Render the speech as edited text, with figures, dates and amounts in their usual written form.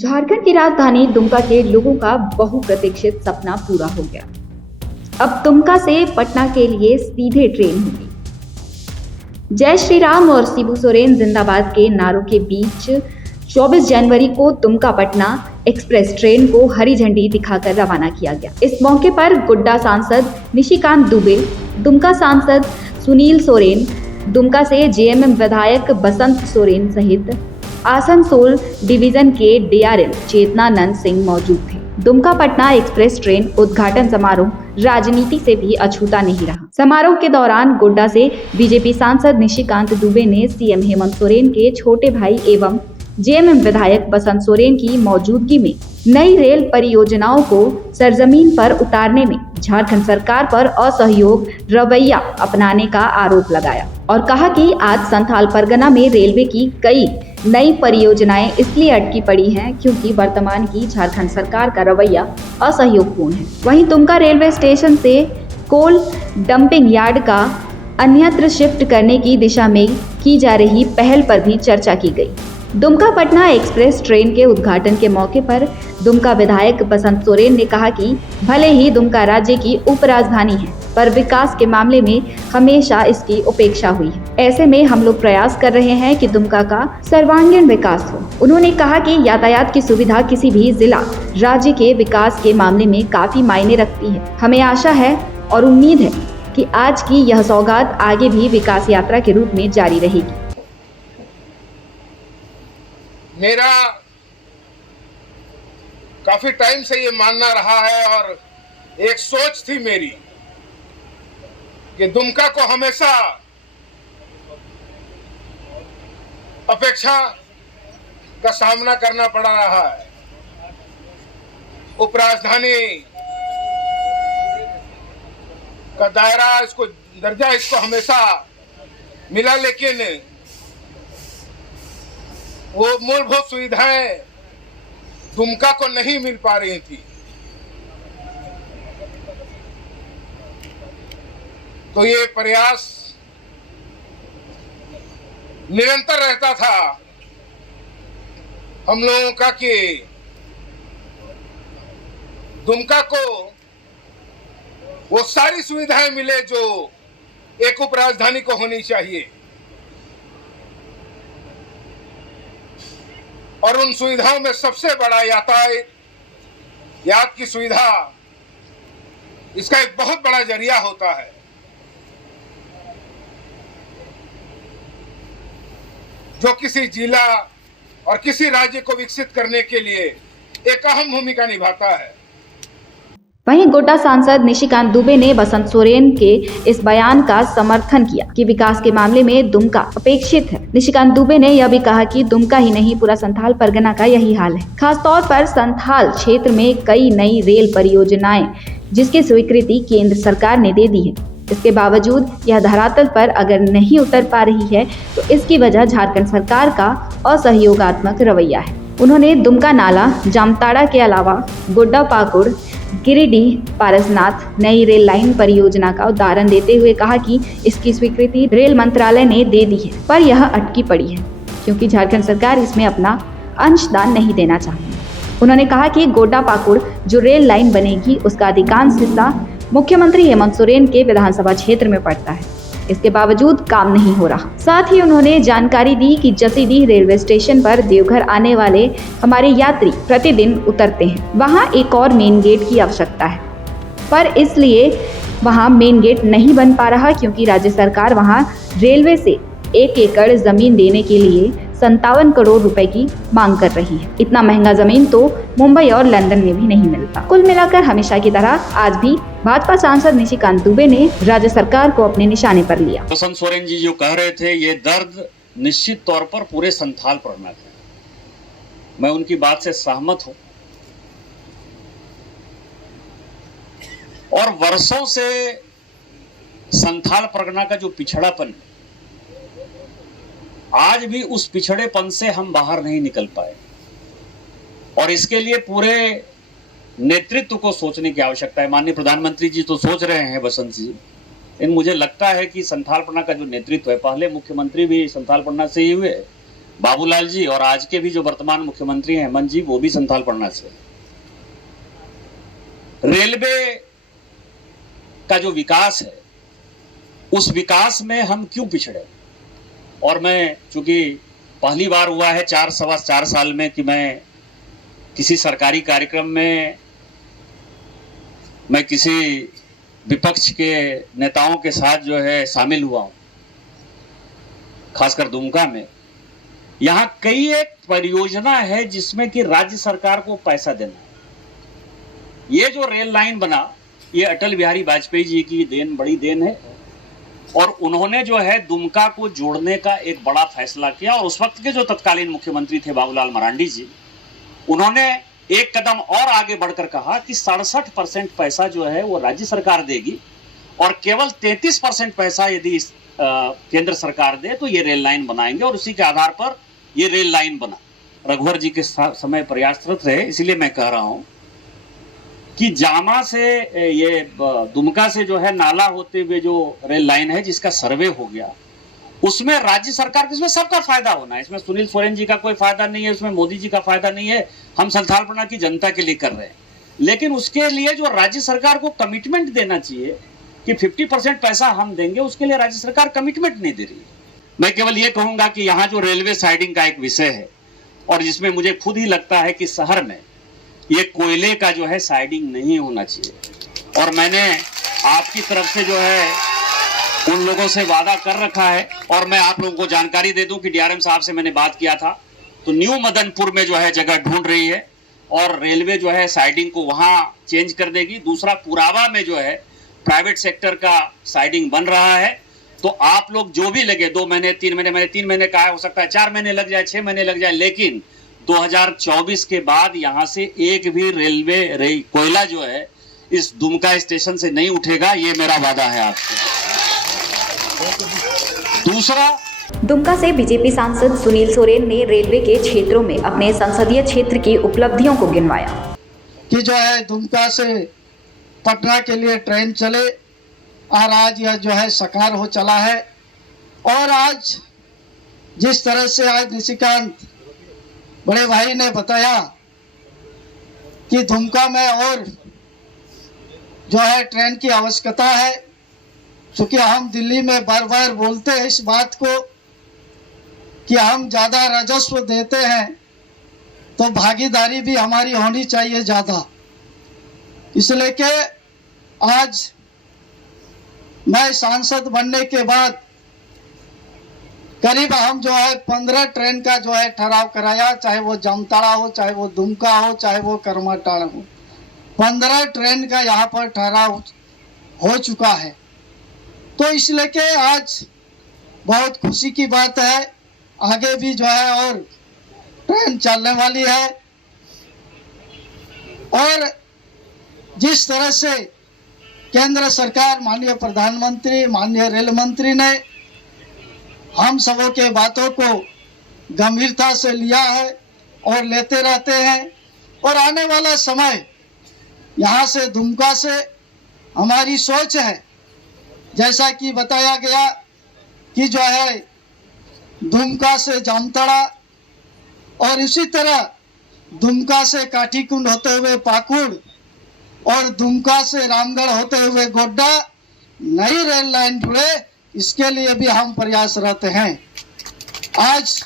झारखंड की राजधानी दुमका के लोगों का बहुप्रतीक्षित सपना पूरा हो गया। अब दुमका से पटना के लिए सीधे ट्रेन होगी। जय श्री राम और शिबू सोरेन जिंदाबाद के नारों के बीच 24 जनवरी को दुमका पटना एक्सप्रेस ट्रेन को हरी झंडी दिखाकर रवाना किया गया। इस मौके पर गोड्डा सांसद निशिकांत दुबे, दुमका सांसद सुनील सोरेन, दुमका से जेएमएम विधायक बसंत सोरेन सहित आसनसोल डिवीजन के डीआरएम चेतनानंद सिंह मौजूद थे। दुमका पटना एक्सप्रेस ट्रेन उद्घाटन समारोह राजनीति से भी अछूता नहीं रहा। समारोह के दौरान गोड्डा से बीजेपी सांसद निशिकांत दुबे ने सीएम हेमंत सोरेन के छोटे भाई एवं जेएमएम विधायक बसंत सोरेन की मौजूदगी में नई रेल परियोजनाओं को सरजमीन पर उतारने में झारखंड सरकार पर असहयोग रवैया अपनाने का आरोप लगाया और कहा कि आज संथाल परगना में रेलवे की कई नई परियोजनाएं इसलिए अटकी पड़ी हैं क्योंकि वर्तमान की झारखंड सरकार का रवैया असहयोगपूर्ण है। वहीं दुमका रेलवे स्टेशन से कोल डंपिंग यार्ड का अन्यत्र शिफ्ट करने की दिशा में की जा रही पहल पर भी चर्चा की गई। दुमका पटना एक्सप्रेस ट्रेन के उद्घाटन के मौके पर दुमका विधायक बसंत सोरेन ने कहा कि भले ही दुमका राज्य की उपराजधानी है, पर विकास के मामले में हमेशा इसकी उपेक्षा हुई है। ऐसे में हम लोग प्रयास कर रहे हैं कि दुमका का सर्वांगीण विकास हो। उन्होंने कहा कि यातायात की सुविधा किसी भी जिला राज्य के विकास के मामले में काफी मायने रखती है। हमें आशा है और उम्मीद है कि आज की यह सौगात आगे भी विकास यात्रा के रूप में जारी रहेगी। मेरा काफी टाइम से ये मानना रहा है और एक सोच थी मेरी कि दुमका को हमेशा अपेक्षा का सामना करना पड़ा रहा है। उपराजधानी का दायरा, इसको दर्जा इसको हमेशा मिला, लेकिन वो मूलभूत सुविधाएं दुमका को नहीं मिल पा रही थी। तो ये प्रयास निरंतर रहता था हम लोगों का कि दुमका को वो सारी सुविधाएं मिले जो एक उपराजधानी को होनी चाहिए, और उन सुविधाओं में सबसे बड़ा यातायात की सुविधा इसका एक बहुत बड़ा जरिया होता है। जो किसी जिला और किसी राज्य को विकसित करने के लिए एक अहम भूमिका निभाता है। वहीं गोड्डा सांसद निशिकांत दुबे ने बसंत सोरेन के इस बयान का समर्थन किया कि विकास के मामले में दुमका अपेक्षित है। निशिकांत दुबे ने यह भी कहा कि दुमका ही नहीं पूरा संथाल परगना का यही हाल है। खासतौर पर संथाल क्षेत्र में कई नई रेल परियोजनाएं जिसकी स्वीकृति केंद्र सरकार ने दे दी है, इसके बावजूद यह धरातल पर अगर नहीं उतर पा रही है तो इसकी वजह झारखंड सरकार का असहयोगात्मक रवैया है। उन्होंने दुमका नाला जामताड़ा के अलावा गोड्डा पाकुड़ गिरिडीह पारसनाथ नई रेल लाइन परियोजना का उदाहरण देते हुए कहा कि इसकी स्वीकृति रेल मंत्रालय ने दे दी है, पर यह अटकी पड़ी है क्योंकि झारखंड सरकार इसमें अपना अंशदान नहीं देना चाहती। उन्होंने कहा कि गोड्डा पाकुड़ जो रेल लाइन बनेगी उसका अधिकांश हिस्सा मुख्यमंत्री हेमंत सोरेन के विधानसभा क्षेत्र में पड़ता है, इसके बावजूद काम नहीं हो रहा। साथ ही उन्होंने जानकारी दी कि जसीडीह रेलवे स्टेशन पर देवघर आने वाले हमारे यात्री प्रतिदिन उतरते हैं, वहां एक और मेन गेट की आवश्यकता है, पर इसलिए वहां मेन गेट नहीं बन पा रहा क्योंकि राज्य सरकार वहां रेलवे से 1 एकड़ जमीन देने के लिए 57 करोड़ रुपए की मांग कर रही है। इतना महंगा जमीन तो मुंबई और लंदन में भी नहीं मिलता। कुल मिलाकर हमेशा की तरह आज भी भाजपा सांसद निशिकांत दुबे ने राज्य सरकार को अपने निशाने पर लिया। बसंत सोरेन जी जो कह रहे थे, ये दर्द निश्चित तौर पर पूरे संथाल परगना का है। मैं उनकी बात से सहमत हूं और वर्षों से संथाल परगना का जो पिछड़ापन है, आज भी उस पिछड़ेपन से हम बाहर नहीं निकल पाए और इसके लिए पूरे नेतृत्व को सोचने की आवश्यकता है। माननीय प्रधानमंत्री जी तो सोच रहे हैं बसंत जी, लेकिन मुझे लगता है कि संथाल परगना का जो नेतृत्व है, पहले मुख्यमंत्री भी संथाल परगना से ही हुए बाबूलाल जी और आज के भी जो वर्तमान मुख्यमंत्री हैं हेमंत जी, वो भी संथाल परगना से। रेलवे का जो विकास है, उस विकास में हम क्यों पिछड़े? और मैं चूंकि पहली बार हुआ है 4 साल में कि मैं किसी सरकारी कार्यक्रम में मैं किसी विपक्ष के नेताओं के साथ जो है शामिल हुआ हूं, खासकर दुमका में। यहां कई एक परियोजना है जिसमें कि राज्य सरकार को पैसा देना है। ये जो रेल लाइन बना, ये अटल बिहारी वाजपेयी जी की देन, बड़ी देन है। और उन्होंने जो है दुमका को जोड़ने का एक बड़ा फैसला किया। और उस वक्त के जो तत्कालीन मुख्यमंत्री थे बाबूलाल मरांडी जी, उन्होंने एक कदम और आगे बढ़कर कहा कि 67% पैसा जो है वो राज्य सरकार देगी और केवल 33% पैसा यदि केंद्र सरकार दे तो ये रेल लाइन बनाएंगे। और उसी के आधार पर ये रेल लाइन बना। रघुवर जी के समय प्रयासरत रहे, इसलिए मैं कह रहा हूं कि जामा से ये दुमका से जो है नाला होते हुए जो रेल लाइन है जिसका सर्वे हो गया, उसमें राज्य सरकार को, इसमें सबका फायदा होना है। इसमें सुनील सोरेन जी का कोई फायदा नहीं है, उसमें मोदी जी का फायदा नहीं है। हम संथाल परगना की जनता के लिए कर रहे हैं। लेकिन उसके लिए जो राज्य सरकार को कमिटमेंट देना चाहिए कि 50% पैसा हम देंगे, उसके लिए राज्य सरकार कमिटमेंट नहीं दे रही है। मैं केवल ये कहूंगा कि यहाँ जो रेलवे साइडिंग का एक विषय है और जिसमें मुझे खुद ही लगता है कि शहर में ये कोयले का जो है साइडिंग नहीं होना चाहिए। और मैंने आपकी तरफ से जो है उन लोगों से वादा कर रखा है। और मैं आप लोगों को जानकारी दे दूं कि डीआरएम साहब से मैंने बात किया था, तो न्यू मदनपुर में जो है जगह ढूंढ रही है और रेलवे जो है साइडिंग को वहां चेंज कर देगी। दूसरा, पुरावा में जो है प्राइवेट सेक्टर का साइडिंग बन रहा है। तो आप लोग जो भी लगे, 2 महीने 3 महीने, मैंने 3 महीने कहा, हो सकता है 4 महीने लग जाए, 6 महीने लग जाए, लेकिन 2024 के बाद यहां से एक भी रेलवे कोयला जो है इस दुमका स्टेशन से नहीं उठेगा। ये मेरा वादा है आपसे। दूसरा, दुमका से बीजेपी सांसद सुनील सोरेन ने रेलवे के क्षेत्रों में अपने संसदीय क्षेत्र की उपलब्धियों को गिनवाया कि जो है दुमका से पटना के लिए ट्रेन चले और आज यह जो है साकार हो चला है। और आज जिस तरह से आज निशिकांत बड़े भाई ने बताया कि दुमका में और जो है ट्रेन की आवश्यकता है, क्योंकि हम दिल्ली में बार बार बोलते हैं इस बात को कि हम ज़्यादा राजस्व देते हैं तो भागीदारी भी हमारी होनी चाहिए ज़्यादा। इसलिए कि आज मैं सांसद बनने के बाद करीब हम जो है 15 ट्रेन का जो है ठहराव कराया, चाहे वो जामताड़ा हो, चाहे वो दुमका हो, चाहे वो करमाटाड़ हो। 15 ट्रेन का यहाँ पर ठहराव हो चुका है। तो इसलिए कि आज बहुत खुशी की बात है, आगे भी जो है और ट्रेन चलने वाली है। और जिस तरह से केंद्र सरकार, माननीय प्रधानमंत्री, माननीय रेल मंत्री ने हम सबों के बातों को गंभीरता से लिया है और लेते रहते हैं। और आने वाला समय यहाँ से दुमका से हमारी सोच है, जैसा कि बताया गया कि जो है दुमका से जामताड़ा और इसी तरह दुमका से काठीकुंड होते हुए पाकुड़ और दुमका से रामगढ़ होते हुए गोड्डा नई रेल लाइन जुड़े, इसके लिए भी हम प्रयासरत हैं। आज